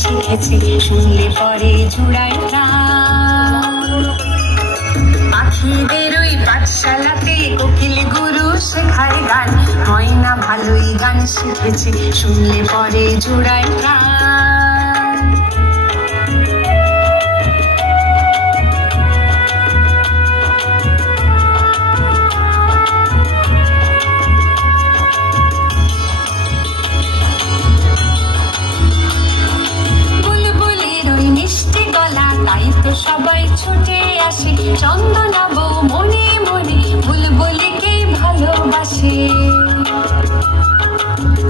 শিখেছে, শুনলে পরে জুড়ায় প্রাণ। পাখিদের ওই পাঠশালাতে কোকিল গুরু শেখায় গান, ময়না ভালোই গান শিখেছে, শুনলে পরে জুড়ায় প্রাণ। তাই তো সবাই ছুটে আসে, চন্দনা বউ মনে মনে বুলবুলিকে ভালোবাসে।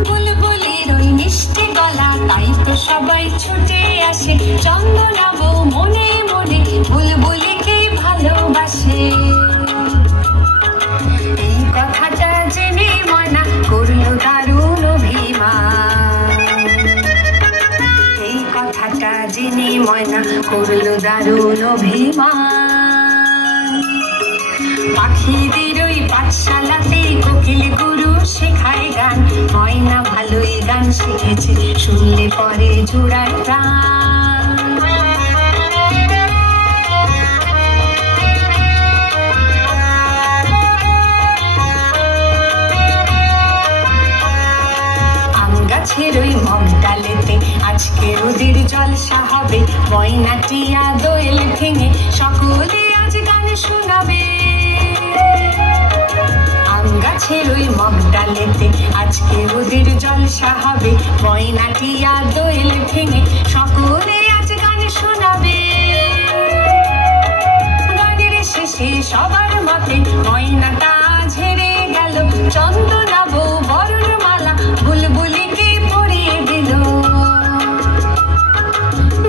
বুলবুলির ওই মিষ্টি গলা, তাই তো সবাই ছুটে আসে, চন্দনা বউ মনে মনে বুলবুলিকে ভালোবাসে। এই কথাটা জেনে ময়না করলো দারুণ অভিমান, এই কথাটা জেনে ময়না করলো দারুণ অভিমান। পাখিদের ওই পাঠশালাতে কোকিল গুরু শেখায় গান, ময়না ভালোই গান শিখেছে, শুনলে পরে জুড়ায় প্রাণ। আম গাছের ওই মগডালেতে আজকে ওদের জলসা হবে, ময়না টিয়া দোয়েল ভেঙে সকলে আজ গান শোনাবে। আম গাছের ওই মগডালেতে আজকে ওদের জলসা হবে, ময়না টিয়া দোয়েল ভেঙে সকলে আজ গান শোনাবে। গানের শেষে সবার মতে ময়নাটা ঝেড়ে গেল, চন্দনা বউ বরণ মালা বুলবুলিকে পরিয়ে দিল।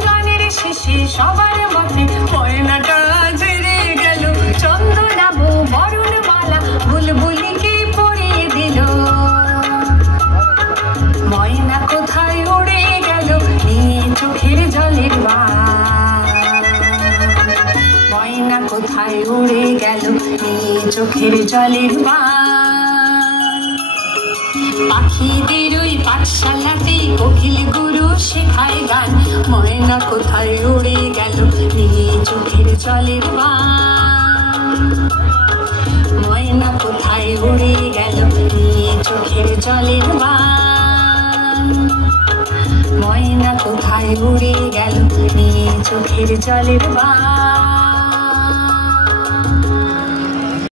গানের শেষে সবার মতে ময়নাটা ঝেড়ে গেল, চন্দনা বউ বরণ মালা বুলবুলিকে পরিয়ে দিল। ময়না কোথায় উড়ে গেল নিয়ে চোখের জলের বান, ময়না কোথায় উড়ে গেল নিয়ে চোখের জলের বান। পাখিদের ওই পাঠশালাতে কোকিল গুরু শেখায় গান, ময়না কোথায় উড়ে গেল নিয়ে চোখের জলের বান। ময়না কোথায় উড়ে গেল নিয়ে চোখের জলের বান, ময়না কোথায় উড়ে গেল নিয়ে চোখের জলের বান।